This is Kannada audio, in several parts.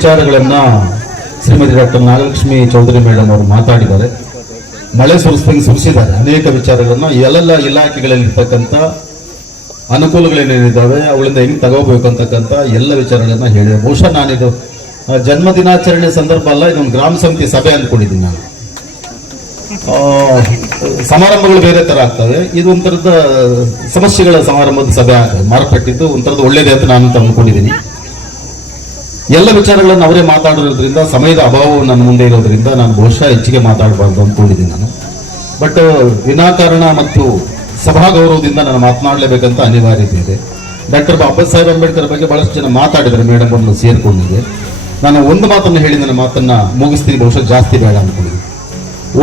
ವಿಚಾರಗಳನ್ನ ಶ್ರೀಮತಿ ಡಾಕ್ಟರ್ ನಾಗಲಕ್ಷ್ಮಿ ಚೌಧರಿ ಮೇಡಮ್ ಅವರು ಮಾತಾಡಿದ್ದಾರೆ. ಮಳೆ ಸುರಿಸ್ದಂಗೆ ಸುರಿಸಿದ್ದಾರೆ. ಅನೇಕ ವಿಚಾರಗಳನ್ನ ಎಲ್ಲೆಲ್ಲ ಇಲಾಖೆಗಳಲ್ಲಿ ಇರ್ತಕ್ಕಂಥ ಅನುಕೂಲಗಳೇನೇನಿದ್ದಾವೆ ಅವಳಿಂದ ಹೆಂಗೆ ತಗೋಬೇಕು ಅಂತಕ್ಕಂಥ ಎಲ್ಲ ವಿಚಾರಗಳನ್ನ ಹೇಳಿದೆ ಬಹುಶಃ ನಾನಿದು ಜನ್ಮದಿನಾಚರಣೆ ಜನ್ಮ ದಿನಾಚರಣೆ ಸಂದರ್ಭ ಅಲ್ಲ, ಇದೊಂದು ಗ್ರಾಮ ಸಮಿತಿ ಸಭೆ ಅಂದ್ಕೊಂಡಿದ್ದೀನಿ ನಾನು. ಸಮಾರಂಭಗಳು ಬೇರೆ ತರ ಆಗ್ತವೆ. ಇದು ಒಂಥರದ ಸಮಸ್ಯೆಗಳ ಸಮಾರಂಭದ ಸಭೆ ಆಗ್ತದೆ. ಮಾರ್ಪಟ್ಟಿದ್ದು ಒಂಥರದ್ದು ಒಳ್ಳೇದೇ ಅಂತ ನಾನು ಅಂದ್ಕೊಂಡಿದ್ದೀನಿ. ಎಲ್ಲ ವಿಚಾರಗಳನ್ನು ಅವರೇ ಮಾತಾಡಿರೋದ್ರಿಂದ ಸಮಯದ ಅಭಾವವು ನನ್ನ ಮುಂದೆ ಇರೋದ್ರಿಂದ ನಾನು ಬಹುಶಃ ಹೆಚ್ಚಿಗೆ ಮಾತಾಡಬಾರ್ದು ಅಂದ್ಕೊಂಡಿದ್ದೀನಿ ನಾನು. ಬಟ್ ವಿನಾಕಾರಣ ಮತ್ತು ಸಭಾ ಗೌರವದಿಂದ ನಾನು ಮಾತನಾಡಲೇಬೇಕಂತ ಅನಿವಾರ್ಯತೆ ಇದೆ. ಡಾಕ್ಟರ್ ಬಾಬಾ ಸಾಹೇಬ್ ಅಂಬೇಡ್ಕರ್ ಬಗ್ಗೆ ಬಹಳಷ್ಟು ಜನ ಮಾತಾಡಿದ್ದಾರೆ ಮೇಡಮ್ ಅವರನ್ನು ಸೇರಿಕೊಂಡಿದೆ ನಾನು ಒಂದು ಮಾತನ್ನು ಹೇಳಿ ನನ್ನ ಮಾತನ್ನು ಮುಗಿಸ್ತೀನಿ, ಬಹುಶಃ ಜಾಸ್ತಿ ಬೇಡ ಅಂದ್ಕೊಂಡಿದ್ದೀನಿ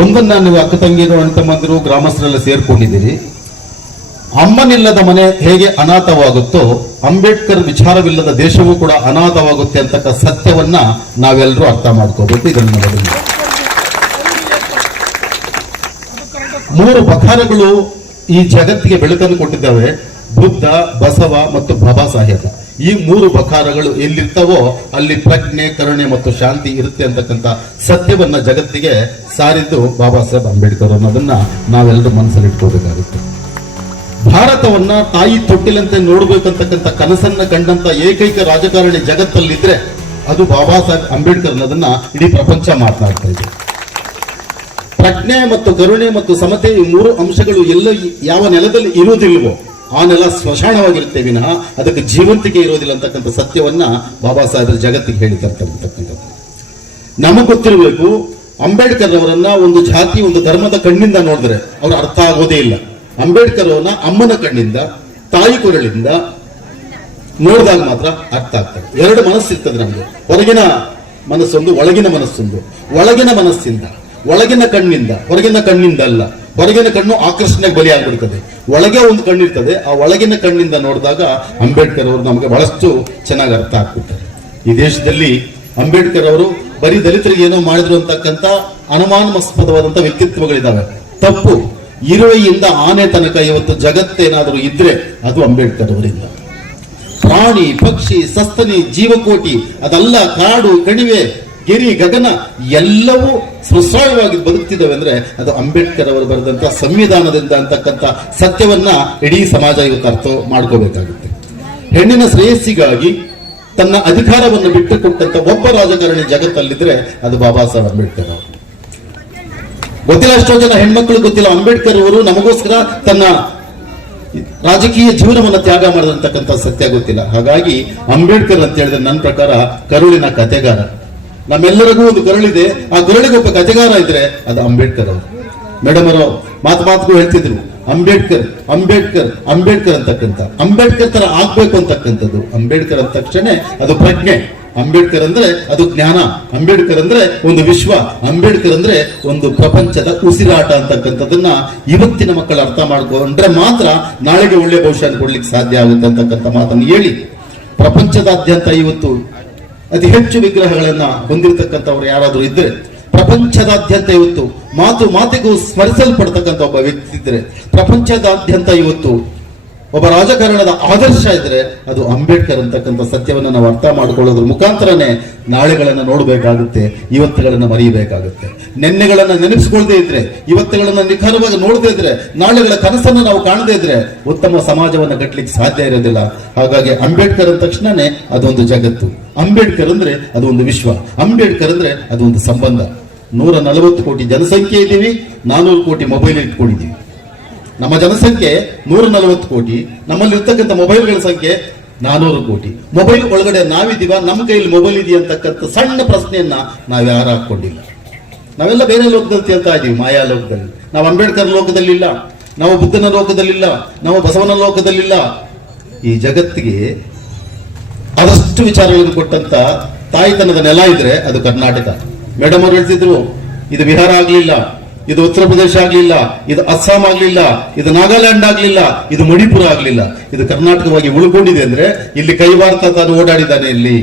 ಒಂದನ್ನು ನೀವು ಅಕ್ಕ ತಂಗಿರು, ಅಣ್ಣ ತಮ್ಮಂದಿರು, ಗ್ರಾಮಸ್ಥರೆಲ್ಲ ಸೇರ್ಕೊಂಡಿದ್ದೀರಿ. ಅಮ್ಮನಿಲ್ಲದ ಮನೆ ಹೇಗೆ ಅನಾಥವಾಗುತ್ತೋ, ಅಂಬೇಡ್ಕರ್ ವಿಚಾರವಿಲ್ಲದ ದೇಶವೂ ಕೂಡ ಅನಾಥವಾಗುತ್ತೆ ಅಂತಕ್ಕ ಸತ್ಯವನ್ನ ನಾವೆಲ್ಲರೂ ಅರ್ಥ ಮಾಡ್ಕೋಬೇಕು. ಇದನ್ನು ಮೂರು ಬಕಾರಗಳು ಈ ಜಗತ್ತಿಗೆ ಬೆಳಕನ್ನು ಕೊಟ್ಟಿದ್ದಾವೆ. ಬುದ್ಧ, ಬಸವ ಮತ್ತು ಬಾಬಾ ಸಾಹೇಬ. ಈ ಮೂರು ಬಕಾರಗಳು ಎಲ್ಲಿರ್ತವೋ ಅಲ್ಲಿ ಪ್ರಜ್ಞೆ, ಕರುಣೆ ಮತ್ತು ಶಾಂತಿ ಇರುತ್ತೆ ಅಂತಕ್ಕಂಥ ಸತ್ಯವನ್ನ ಜಗತ್ತಿಗೆ ಸಾರಿದ್ದು ಬಾಬಾ ಸಾಹೇಬ್ ಅಂಬೇಡ್ಕರ್ ಅನ್ನೋದನ್ನ ನಾವೆಲ್ಲರೂ ಮನಸ್ಸಲ್ಲಿ ಇಟ್ಕೋಬೇಕಾಗುತ್ತೆ ಭಾರತವನ್ನ ತಾಯಿ ತೊಟ್ಟಿಲಂತೆ ನೋಡ್ಬೇಕಂತಕ್ಕಂಥ ಕನಸನ್ನ ಕಂಡಂತ ಏಕೈಕ ರಾಜಕಾರಣಿ ಜಗತ್ತಲ್ಲಿದ್ರೆ ಅದು ಬಾಬಾ ಸಾಹೇಬ್ ಅಂಬೇಡ್ಕರ್ ಅನ್ನೋದನ್ನ ಇಡೀ ಪ್ರಪಂಚ ಮಾತನಾಡ್ತಾ ಇದೆ. ಪ್ರಜ್ಞೆ ಮತ್ತು ಕರುಣೆ ಮತ್ತು ಸಮತೆ ಈ ಮೂರು ಅಂಶಗಳು ಎಲ್ಲ ಯಾವ ನೆಲದಲ್ಲಿ ಇರುವುದಿಲ್ವೋ ಆ ನೆಲ ಸ್ಮಶಾನವಾಗಿರುತ್ತೆ ವಿನಃ ಅದಕ್ಕೆ ಜೀವಂತಿಕೆ ಇರೋದಿಲ್ಲ ಅಂತಕ್ಕಂಥ ಸತ್ಯವನ್ನ ಬಾಬಾ ಸಾಹೇಬ್ರ ಜಗತ್ತಿಗೆ ಹೇಳಿ ತರ್ತಕ್ಕಂಥದ್ದು. ನಮಗ್ ಗೊತ್ತಿರಬೇಕು, ಅಂಬೇಡ್ಕರ್ ಅವರನ್ನ ಒಂದು ಜಾತಿ, ಒಂದು ಧರ್ಮದ ಕಣ್ಣಿಂದ ನೋಡಿದ್ರೆ ಅವ್ರು ಅರ್ಥ ಆಗೋದೇ ಇಲ್ಲ. ಅಂಬೇಡ್ಕರ್ ಅವರನ್ನ ಅಮ್ಮನ ಕಣ್ಣಿಂದ, ತಾಯಿ ಕೊರಳಿಂದ ನೋಡಿದಾಗ ಮಾತ್ರ ಅರ್ಥ ಆಗ್ತದೆ. ಎರಡು ಮನಸ್ಸಿರ್ತದೆ ನಮ್ಗೆ. ಹೊರಗಿನ ಮನಸ್ಸೊಂದು, ಒಳಗಿನ ಮನಸ್ಸೊಂದು. ಒಳಗಿನ ಮನಸ್ಸಿಂದ, ಒಳಗಿನ ಕಣ್ಣಿಂದ, ಹೊರಗಿನ ಕಣ್ಣಿಂದ ಅಲ್ಲ. ಹೊರಗಿನ ಕಣ್ಣು ಆಕರ್ಷಣೆಗೆ ಬಲಿಯಾಗ್ಬಿಡ್ತದೆ. ಒಳಗೆ ಒಂದು ಕಣ್ಣಿರ್ತದೆ, ಆ ಒಳಗಿನ ಕಣ್ಣಿಂದ ನೋಡಿದಾಗ ಅಂಬೇಡ್ಕರ್ ಅವರು ನಮಗೆ ಬಹಳಷ್ಟು ಚೆನ್ನಾಗಿ ಅರ್ಥ ಆಗ್ಬಿಡ್ತಾರೆ. ಈ ದೇಶದಲ್ಲಿ ಅಂಬೇಡ್ಕರ್ ಅವರು ಬರೀ ದಲಿತರಿಗೆ ಏನೋ ಮಾಡಿದ್ರು ಅಂತಕ್ಕಂಥ ಅನುಮಾನಾಸ್ಪದವಾದಂತ ವ್ಯಕ್ತಿತ್ವಗಳಿದ್ದಾವೆ ತಪ್ಪು. ಇರುವೆಯಿಂದ ಆನೆ ತನಕ ಇವತ್ತು ಜಗತ್ತೇನಾದರೂ ಇದ್ರೆ ಅದು ಅಂಬೇಡ್ಕರ್ ಅವರಿಂದ. ಪ್ರಾಣಿ, ಪಕ್ಷಿ, ಸಸ್ತನಿ, ಜೀವಕೋಟಿ, ಅದೆಲ್ಲ ಕಾಡು, ಕಣಿವೆ, ಗಿರಿ, ಗಗನ ಎಲ್ಲವೂ ಸುಸಾಯವಾಗಿ ಬದುಕ್ತಿದ್ದಾವೆ ಅಂದ್ರೆ ಅದು ಅಂಬೇಡ್ಕರ್ ಅವರು ಬರೆದಂತ ಸಂವಿಧಾನದಿಂದ ಅಂತಕ್ಕಂಥ ಸತ್ಯವನ್ನ ಇಡೀ ಸಮಾಜ ಇವತ್ತು ಅರ್ಥ ಮಾಡ್ಕೋಬೇಕಾಗುತ್ತೆ. ಹೆಣ್ಣಿನ ಶ್ರೇಯಸ್ಸಿಗಾಗಿ ತನ್ನ ಅಧಿಕಾರವನ್ನು ಬಿಟ್ಟುಕೊಟ್ಟಂತ ಒಬ್ಬ ರಾಜಕಾರಣಿ ಜಗತ್ತಲ್ಲಿದ್ರೆ ಅದು ಬಾಬಾ ಸಾಹೇಬ್ ಅಂಬೇಡ್ಕರ್ ಅವರು. ಗೊತ್ತಿಲ್ಲ ಎಷ್ಟೋ ಜನ ಹೆಣ್ಮಕ್ಳು, ಗೊತ್ತಿಲ್ಲ, ಅಂಬೇಡ್ಕರ್ ಅವರು ನಮಗೋಸ್ಕರ ತನ್ನ ರಾಜಕೀಯ ಜೀವನವನ್ನು ತ್ಯಾಗ ಮಾಡಿದಂತಕ್ಕಂಥ ಸತ್ಯ ಗೊತ್ತಿಲ್ಲ. ಹಾಗಾಗಿ ಅಂಬೇಡ್ಕರ್ ಅಂತ ಹೇಳಿದ್ರೆ ನನ್ನ ಪ್ರಕಾರ ಕರುಳಿನ ಕತೆಗಾರ ನಮ್ಮೆಲ್ಲರಿಗೂ ಒಂದು ಕರುಳಿದೆ. ಆ ಕರುಳಿಗೊಬ್ಬ ಕತೆಗಾರ ಇದ್ರೆ ಅದು ಅಂಬೇಡ್ಕರ್ ಅವರು. ಮೇಡಮ್ ಅವರು, ಮಾತು ಮಾತುಗೂ ಹೇಳ್ತಿದ್ರು, ಅಂಬೇಡ್ಕರ್ ಅಂಬೇಡ್ಕರ್ ಅಂಬೇಡ್ಕರ್ ಅಂತಕ್ಕಂಥ. ಅಂಬೇಡ್ಕರ್ ತರ ಆಗ್ಬೇಕು ಅಂತಕ್ಕಂಥದ್ದು. ಅಂಬೇಡ್ಕರ್ ಅಂದ ತಕ್ಷಣ ಅದು ಪ್ರಜ್ಞೆ. ಅಂಬೇಡ್ಕರ್ ಅಂದ್ರೆ ಅದು ಜ್ಞಾನ, ಅಂಬೇಡ್ಕರ್ ಅಂದ್ರೆ ಒಂದು ವಿಶ್ವ, ಅಂಬೇಡ್ಕರ್ ಅಂದ್ರೆ ಒಂದು ಪ್ರಪಂಚದ ಉಸಿರಾಟ ಅಂತಕ್ಕಂಥದ್ದನ್ನ ಇವತ್ತಿನ ಮಕ್ಕಳು ಅರ್ಥ ಮಾಡ್ಕೊಂಡ್ರೆ ಮಾತ್ರ ನಾಳೆಗೆ ಒಳ್ಳೆ ಭವಿಷ್ಯ ಕೊಡ್ಲಿಕ್ಕೆ ಸಾಧ್ಯ ಆಗುತ್ತೆ ಅಂತಕ್ಕಂಥ ಮಾತನ್ನು ಹೇಳಿ. ಪ್ರಪಂಚದಾದ್ಯಂತ ಇವತ್ತು ಅತಿ ಹೆಚ್ಚು ವಿಗ್ರಹಗಳನ್ನ ಹೊಂದಿರತಕ್ಕಂಥವ್ರು ಯಾರಾದರೂ ಇದ್ರೆ, ಪ್ರಪಂಚದಾದ್ಯಂತ ಇವತ್ತು ಮಾತು, ಮಾತಿಗೂ ಸ್ಮರಿಸಲ್ಪಡ್ತಕ್ಕಂಥ ಒಬ್ಬ ವ್ಯಕ್ತಿ ಇದ್ರೆ, ಪ್ರಪಂಚದಾದ್ಯಂತ ಇವತ್ತು ಒಬ್ಬ ರಾಜಕಾರಣದ ಆದರ್ಶ ಇದ್ರೆ ಅದು ಅಂಬೇಡ್ಕರ್ ಅಂತಕ್ಕಂಥ ಸತ್ಯವನ್ನು ನಾವು ಅರ್ಥ ಮಾಡ್ಕೊಳ್ಳೋದ್ರ ಮುಖಾಂತರನೇ ನಾಳೆಗಳನ್ನು ನೋಡಬೇಕಾಗುತ್ತೆ, ಇವತ್ತುಗಳನ್ನು ಮರೆಯಬೇಕಾಗುತ್ತೆ ನೆನ್ನೆಗಳನ್ನು ನೆನಪಿಸ್ಕೊಳ್ದೇ ಇದ್ರೆ, ಇವತ್ತುಗಳನ್ನು ನಿಖರವಾಗಿ ನೋಡದೇ ಇದ್ರೆ, ನಾಳೆಗಳ ಕನಸನ್ನು ನಾವು ಕಾಣದೇ ಇದ್ರೆ ಉತ್ತಮ ಸಮಾಜವನ್ನು ಕಟ್ಟಲಿಕ್ಕೆ ಸಾಧ್ಯ ಇರೋದಿಲ್ಲ. ಹಾಗಾಗಿ ಅಂಬೇಡ್ಕರ್ ಅಂದ ತಕ್ಷಣನೇ ಅದೊಂದು ಜಗತ್ತು. ಅಂಬೇಡ್ಕರ್ ಅಂದ್ರೆ ಅದು ಒಂದು ವಿಶ್ವ. ಅಂಬೇಡ್ಕರ್ ಅಂದ್ರೆ ಅದು ಒಂದು ಸಂಬಂಧ. ನೂರ ನಲವತ್ತು ಕೋಟಿ ಜನಸಂಖ್ಯೆ ಇದ್ದೀವಿ, ನಾನೂರು ಕೋಟಿ ಮೊಬೈಲ್ ಇಟ್ಕೊಂಡಿದ್ದೀವಿ. ನಮ್ಮ ಜನಸಂಖ್ಯೆ ನೂರ ನಲವತ್ತು ಕೋಟಿ, ನಮ್ಮಲ್ಲಿ ಇರ್ತಕ್ಕಂಥ ಮೊಬೈಲ್ಗಳ ಸಂಖ್ಯೆ ನಾನೂರು ಕೋಟಿ. ಮೊಬೈಲ್ ಒಳಗಡೆ ನಾವಿದ್ದೀವ, ನಮ್ಮ ಕೈಯಲ್ಲಿ ಮೊಬೈಲ್ ಇದೆಯಂತಕ್ಕಂಥ ಸಣ್ಣ ಪ್ರಶ್ನೆಯನ್ನ ನಾವು ಯಾರು ಹಾಕೊಂಡಿಲ್ಲ ನಾವೆಲ್ಲ ಬೇರೆ ಲೋಕದಲ್ಲಿ ತೇಳ್ತಾ ಇದೀವಿ ಮಾಯಾ ಲೋಕದಲ್ಲಿ. ನಾವು ಅಂಬೇಡ್ಕರ್ ಲೋಕದಲ್ಲಿಲ್ಲ, ನಾವು ಬುದ್ಧನ ಲೋಕದಲ್ಲಿಲ್ಲ, ನಾವು ಬಸವನ ಲೋಕದಲ್ಲಿಲ್ಲ. ಈ ಜಗತ್ತಿಗೆ ಆದಷ್ಟು ವಿಚಾರಗಳನ್ನು ಕೊಟ್ಟಂತ ತಾಯ್ತನದ ನೆಲ ಇದ್ರೆ ಅದು ಕರ್ನಾಟಕ. ಮೇಡಮ್ ಅವ್ರು ಹೇಳ್ತಿದ್ರು, ಇದು ವಿಹಾರ ಆಗ್ಲಿಲ್ಲ. ಇದು ಉತ್ತರ ಪ್ರದೇಶ ಆಗ್ಲಿಲ್ಲ, ಇದು ಅಸ್ಸಾಂ ಆಗ್ಲಿಲ್ಲ, ಇದು ನಾಗಾಲ್ಯಾಂಡ್ ಆಗ್ಲಿಲ್ಲ, ಇದು ಮಣಿಪುರ ಆಗ್ಲಿಲ್ಲ. ಇದು ಕರ್ನಾಟಕವಾಗಿ ಉಳ್ಕೊಂಡಿದೆ ಅಂದ್ರೆ ಇಲ್ಲಿ ಕೈವಾರ್ತ ತಾನು ಓಡಾಡಿದ್ದಾನೆ ಇಲ್ಲಿ.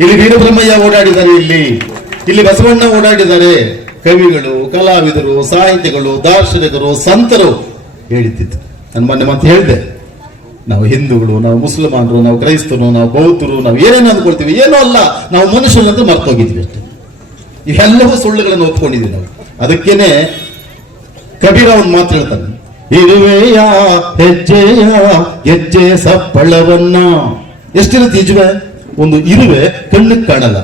ಇಲ್ಲಿ ವೀರಬ್ರಹ್ಮಯ್ಯ ಓಡಾಡಿದ್ದಾನೆ ಇಲ್ಲಿ. ಇಲ್ಲಿ ಬಸವಣ್ಣ ಓಡಾಡಿದ್ದಾರೆ. ಕವಿಗಳು, ಕಲಾವಿದರು, ಸಾಹಿತಿಗಳು, ದಾರ್ಶನಿಕರು, ಸಂತರು ಹೇಳಿದ್ದಿತ್ತು ನಾನು ಮೊನ್ನೆ ಮತ್ತೆ ಹೇಳಿದೆ. ನಾವು ಹಿಂದೂಗಳು, ನಾವು ಮುಸಲ್ಮಾನರು, ನಾವು ಕ್ರೈಸ್ತರು, ನಾವು ಬೌದ್ಧರು, ನಾವು ಏನೇನು ಅಂದ್ಕೊಳ್ತೀವಿ, ಏನೂ ಅಲ್ಲ. ನಾವು ಮನುಷ್ಯನಂತ ಮರ್ತೋಗಿದ್ವಿ ಅಷ್ಟೇ. ಇವೆಲ್ಲವೂ ಸುಳ್ಳುಗಳನ್ನು ಒಪ್ಕೊಂಡಿದ್ವಿ ನಾವು. ಅದಕ್ಕೇನೆ ಕಬೀರ ಒಂದು ಮಾತು ಹೇಳ್ತಾನೆ, ಇರುವೆಯ ಹೆಜ್ಜೆಯ ಹೆಜ್ಜೆ ಸಪ್ಪಳವನ್ನ. ಎಷ್ಟಿರುತ್ತೆ ಇಜುವೆ ಒಂದು ಇರುವೆ ಕಣ್ಣಿಗೆ ಕಾಣಲ್ಲ.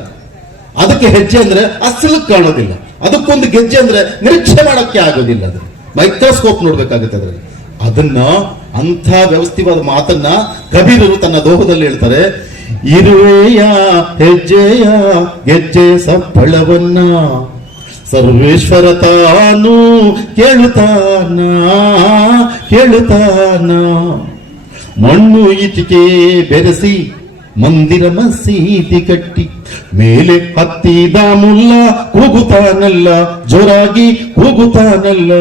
ಅದಕ್ಕೆ ಹೆಜ್ಜೆ ಅಂದ್ರೆ ಅಸಲು ಕಾಣೋದಿಲ್ಲ. ಅದಕ್ಕೊಂದು ಗೆಜ್ಜೆ ಅಂದ್ರೆ ನಿರೀಕ್ಷೆ ಮಾಡೋಕ್ಕೆ ಆಗೋದಿಲ್ಲ ಅದು. ಮೈಕ್ರೋಸ್ಕೋಪ್ ನೋಡ್ಬೇಕಾಗುತ್ತೆ ಅದ್ರಲ್ಲಿ. ಅದನ್ನ ಅಂಥ ವ್ಯವಸ್ಥಿತವಾದ ಮಾತನ್ನ ಕಬೀರರು ತನ್ನ ದೋಹದಲ್ಲಿ ಹೇಳ್ತಾರೆ, ಇರುವೆಯ ಹೆಜ್ಜೆಯ ಗೆಜ್ಜೆ ಸಪ್ಪಳವನ್ನ. ಸರ್ವೇಶ್ವರ ತಾನು ಕೇಳುತ್ತಾನ ಕೇಳುತ್ತಾನ. ಮಣ್ಣು ಇಟಿಕೆ ಬೆರೆಸಿ, ಮಂದಿರ ಮಸೀದಿ ಕಟ್ಟಿ, ಮೇಲೆ ಹತ್ತಿದ ಮುಲ್ಲ ಕೂಗುತ್ತಾನಲ್ಲ, ಜೋರಾಗಿ ಕೂಗುತ್ತಾನಲ್ಲ.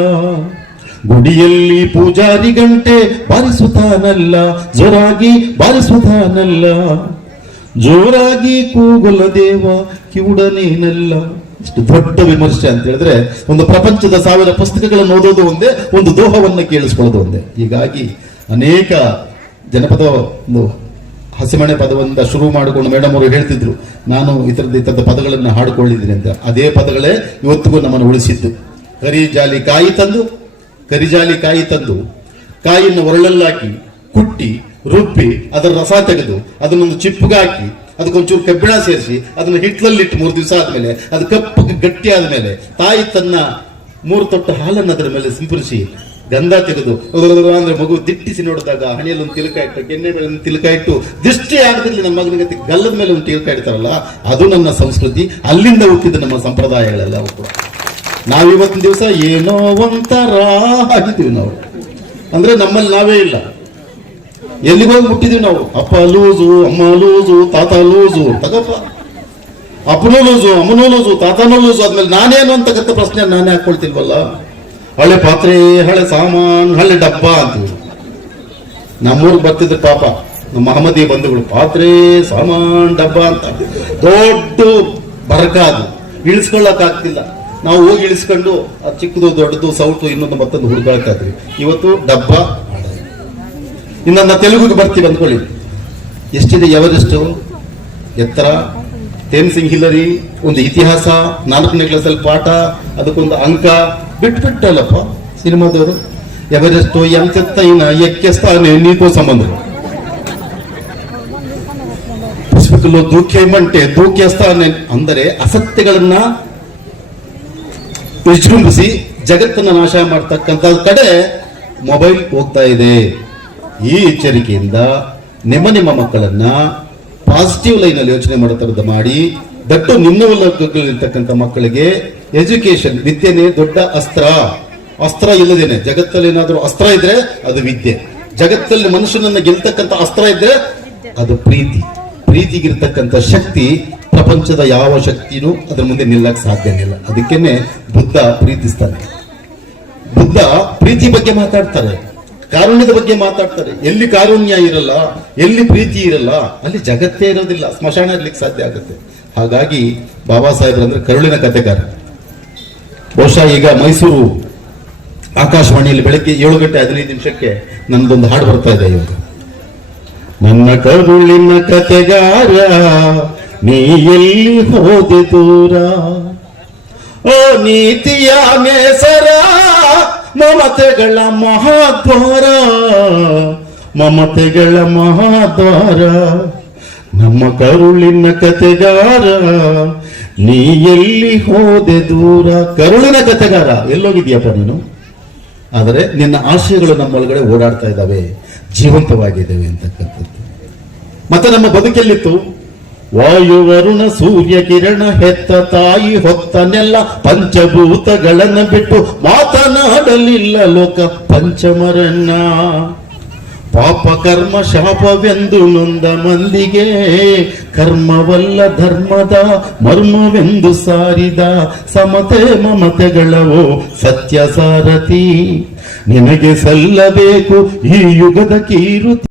ಗುಡಿಯಲ್ಲಿ ಪೂಜಾರಿ ಗಂಟೆ ಬಾರಿಸುತ್ತಾನಲ್ಲ, ಜೋರಾಗಿ ಬಾರಿಸುತ್ತಾನಲ್ಲ. ಜೋರಾಗಿ ಕೂಗಲ ದೇವ, ಕಿವುಡನೇನಲ್ಲ. ಇಷ್ಟು ದೊಡ್ಡ ವಿಮರ್ಶೆ ಅಂತ ಹೇಳಿದ್ರೆ ಒಂದು ಪ್ರಪಂಚದ ಸಾವಿರ ಪುಸ್ತಕಗಳನ್ನು ಓದೋದು ಒಂದೇ, ಒಂದು ದೋಹವನ್ನು ಕೇಳಿಸ್ಕೊಳ್ಳೋದು ಒಂದೇ. ಹೀಗಾಗಿ ಅನೇಕ ಜನಪದ ಒಂದು ಹಸಿಮಣೆ ಪದವನ್ನ ಶುರು ಮಾಡಿಕೊಂಡು ಮೇಡಮ್ ಅವರು ಹೇಳ್ತಿದ್ರು, ನಾನು ಇತರದ ಇತರದ ಪದಗಳನ್ನು ಹಾಡಿಕೊಳ್ಳಿದ್ದೀನಿ ಅಂತ. ಅದೇ ಪದಗಳೇ ಇವತ್ತಿಗೂ ನಮ್ಮನ್ನು ಉಳಿಸಿದ್ದು. ಕರಿ ಜಾಲಿ ಕಾಯಿ ತಂದು ಕರಿಜಾಲಿ ಕಾಯಿ ತಂದು, ಕಾಯಿಯನ್ನು ಒರಳಲ್ಲಾಕಿ, ಕುಟ್ಟಿ, ರುಬ್ಬಿ, ಅದರ ರಸ ತೆಗೆದು, ಅದನ್ನೊಂದು ಚಿಪ್ಪಗೆ ಹಾಕಿ ಅದಕ್ಕೊಂಚೂರು ಕಬ್ಬಿಣ ಸೇರಿಸಿ, ಅದನ್ನ ಹಿಟ್ಲಲ್ಲಿಟ್ಟು ಮೂರು ದಿವಸ ಆದ್ಮೇಲೆ, ಅದು ಕಪ್ಪು ಗಟ್ಟಿ ಆದ್ಮೇಲೆ, ತಾಯಿ ತನ್ನ ಮೂರು ತೊಟ್ಟು ಹಾಲನ್ನು ಅದರ ಮೇಲೆ ಸಿಂಪರಿಸಿ ಗಂಧ ತೆಗೆದು ಅಂದ್ರೆ ಮಗು ದಿಟ್ಟಿಸಿ ನೋಡಿದಾಗ ಹಣಿಯಲ್ಲಿ ಒಂದು ತಿಲಕ ಇಟ್ಟು, ಕೆನ್ನೆ ಮೇಲೆ ಒಂದು ತಿಲಕ ಇಟ್ಟು, ದೃಷ್ಟಿ ಆಗದಲ್ಲಿ ನಮ್ಮ ಮಗನಿಗೆ ಗಲ್ಲದ ಮೇಲೆ ಒಂದು ತಿಲಕ ಇಡ್ತಾರಲ್ಲ, ಅದು ನನ್ನ ಸಂಸ್ಕೃತಿ, ಅಲ್ಲಿಂದ ಹುಟ್ಟಿದ ನಮ್ಮ ಸಂಪ್ರದಾಯಗಳೆಲ್ಲ ಕೂಡ. ನಾವಿವತ್ತಿನ ದಿವಸ ಏನೋ ಒಂಥರ ಆಗಿದ್ದೀವಿ ನಾವು. ಅಂದ್ರೆ ನಮ್ಮಲ್ಲಿ ನಾವೇ ಇಲ್ಲ. ಎಲ್ಲಿಗೆ ಹೋಗಿ ಮುಟ್ಟಿದೀವಿ ನಾವು? ಅಪ್ಪ ಲೂಸು, ಅಮ್ಮ ಲೂಸು, ತಾತ ಲೂಸು, ತಗಪ್ಪ. ಅಪ್ಪನೂ ಲೂಸು, ಅಮ್ಮನೂ ಲೂಸು, ತಾತನೂ ಲೂಸು ಆದ್ಮೇಲೆ ನಾನೇನು ಅಂತಕ್ಕಂಥ ಪ್ರಶ್ನೆ ನಾನೇ ಹಾಕೊಳ್ತಿಲ್ವಲ್ಲ ಹಳೆ ಪಾತ್ರೆ, ಹಳೆ ಸಾಮಾನ್, ಹಳೆ ಡಬ್ಬ ಅಂತೀವಿ. ನಮ್ಮೂರಿಗೆ ಬರ್ತಿದ್ರು ಪಾಪ. ನಮ್ಮ ಮಹಮ್ಮದಿ ಬಂಧುಗಳು, ಪಾತ್ರೆ, ಸಾಮಾನ್, ಡಬ್ಬ ಅಂತ. ದೊಡ್ಡ ಬರಕ ಅದು. ಇಳಿಸ್ಕೊಳ್ಳಕ್ ಆಗ್ತಿಲ್ಲ ನಾವು ಹೋಗಿ ಇಳಿಸ್ಕೊಂಡು ಚಿಕ್ಕದು, ದೊಡ್ಡದು, ಸೌಟು ಇನ್ನೊಂದು ಮತ್ತೊಂದು ಹುಡುಗಾಡ್ತಾ ಇವತ್ತು ಡಬ್ಬ ಇನ್ನ ತೆಲುಗುಗೆ ಬರ್ತೀವಿ ಅಂದ್ಕೊಳ್ಳಿ. ಎಷ್ಟಿದೆ ಎವರೆಸ್ಟ್ ಎತ್ತರ? ತೇನ್ಸಿಂಗ್ ಹಿಲ್ಲರಿ, ಒಂದು ಇತಿಹಾಸ, ನಾಲ್ಕನೇ ಕ್ಲಾಸಲ್ಲಿ ಪಾಠ, ಅದಕ್ಕೊಂದು ಅಂಕ. ಬಿಟ್ಬಿಟ್ಟಲ್ಲಪ್ಪ ಸಿನಿಮಾದವರು. ಎವರೆಸ್ಟ್ ಎಂತೆತ್ತೈನ ಎಕ್ಕೆಸ್ತಾನೆ ನೀಕೋ ಸಂಬಂಧ. ದೂಖ್ಯ ಮಂಟೆ ದೂಖ್ಯಸ್ಥಾನೆ ಅಂದರೆ ಅಸತ್ಯಗಳನ್ನ ವಿಜೃಂಭಿಸಿ ಜಗತ್ತನ್ನು ನಾಶ ಮಾಡ್ತಕ್ಕಂಥ ಕಡೆ ಮೊಬೈಲ್ ಹೋಗ್ತಾ ಇದೆ. ಈ ಎಚ್ಚರಿಕೆಯಿಂದ ನಿಮ್ಮ ನಿಮ್ಮ ಮಕ್ಕಳನ್ನ ಪಾಸಿಟಿವ್ ಲೈನ್ ಅಲ್ಲಿ ಯೋಚನೆ ಮಾಡೋ ಮಾಡಿ, ದಟ್ಟು ಇರ್ತಕ್ಕಂಥ ಮಕ್ಕಳಿಗೆ ಎಜುಕೇಶನ್ ವಿದ್ಯೆನೇ ದೊಡ್ಡ ಅಸ್ತ್ರ. ಅಸ್ತ್ರ ಇಲ್ಲದೇನೆ, ಜಗತ್ತಲ್ಲಿ ಏನಾದರೂ ಅಸ್ತ್ರ ಇದ್ರೆ ಅದು ವಿದ್ಯೆ. ಜಗತ್ತಲ್ಲಿ ಮನುಷ್ಯನನ್ನ ಗೆಲ್ತಕ್ಕಂಥ ಅಸ್ತ್ರ ಇದ್ರೆ ಅದು ಪ್ರೀತಿ. ಪ್ರೀತಿಗಿರ್ತಕ್ಕಂಥ ಶಕ್ತಿ ಪ್ರಪಂಚದ ಯಾವ ಶಕ್ತಿನೂ ಅದ್ರ ಮುಂದೆ ನಿಲ್ಲಕ್ ಸಾಧ್ಯವಿಲ್ಲ ಅದಕ್ಕೇನೆ ಬುದ್ಧ ಪ್ರೀತಿಸ್ತಾನೆ ಬುದ್ಧ ಪ್ರೀತಿ ಬಗ್ಗೆ ಮಾತಾಡ್ತಾರೆ. ಕಾರುಣ್ಯದ ಬಗ್ಗೆ ಮಾತಾಡ್ತಾರೆ. ಎಲ್ಲಿ ಕಾರುಣ್ಯ ಇರಲ್ಲ, ಎಲ್ಲಿ ಪ್ರೀತಿ ಇರಲ್ಲ, ಅಲ್ಲಿ ಜಗತ್ತೇ ಇರೋದಿಲ್ಲ. ಸ್ಮಶಾನ ಇರ್ಲಿಕ್ಕೆ ಸಾಧ್ಯ ಆಗುತ್ತೆ. ಹಾಗಾಗಿ ಬಾಬಾ ಸಾಹೇಬ್ರು ಅಂದ್ರೆ ಕರುಳಿನ ಕಥೆಗಾರ. ಬಹುಶಃ ಈಗ ಮೈಸೂರು ಆಕಾಶವಾಣಿಯಲ್ಲಿ ಬೆಳಗ್ಗೆ ಏಳು ಗಂಟೆ ಹದಿನೈದು ನಿಮಿಷಕ್ಕೆ ನನ್ನದೊಂದು ಹಾಡು ಬರ್ತಾ ಇದೆ ಇವಾಗ. ನನ್ನ ಕರುಳಿನ ಕತೆಗಾರ ನೀ ಎಲ್ಲಿ ಹೋದೆ ದೂರ? ಓ ನೀತಿಯ ನೇಸರ ಮಮತೆಗಳ ಮಹಾದ್ವಾರ ಮಮತೆಗಳ ಮಹಾದ್ವಾರ, ನಮ್ಮ ಕರುಳಿನ ಕತೆಗಾರ, ನೀ ಎಲ್ಲಿ ಹೋದೆ ದೂರ? ಕರುಳಿನ ಕತೆಗಾರ ಎಲ್ಲೋಗಿದೆಯಪ್ಪ ನೀನು? ಆದರೆ ನಿನ್ನ ಆಶಯಗಳು ನಮ್ಮೊಳಗಡೆ ಓಡಾಡ್ತಾ ಇದ್ದಾವೆ, ಜೀವಂತವಾಗಿದ್ದಾವೆ ಅಂತಕ್ಕಂಥದ್ದು. ಮತ್ತೆ ನಮ್ಮ ಬದುಕೆಲ್ಲಿತ್ತು. ವಾಯು ವರುಣ ಸೂರ್ಯ ಕಿರಣ ಹೆತ್ತ ತಾಯಿ ಹೊತ್ತನೆಲ್ಲ ಪಂಚಭೂತಗಳನ್ನ ಬಿಟ್ಟು ಮಾತನಾಡಲಿಲ್ಲ ಲೋಕ ಪಂಚಮರನ್ನ ಪಾಪ ಕರ್ಮ ಶಾಪವೆಂದು ನೊಂದ ಮಂದಿಗೆ, ಕರ್ಮವಲ್ಲ ಧರ್ಮದ ಮರ್ಮವೆಂದು ಸಾರಿದ ಸಮತೆ ಮಮತೆಗಳವೋ ಸತ್ಯ ಸಾರಥಿ ನಿನಗೆ ಸಲ್ಲಬೇಕು ಈ ಯುಗದ ಕೀರುತಿ.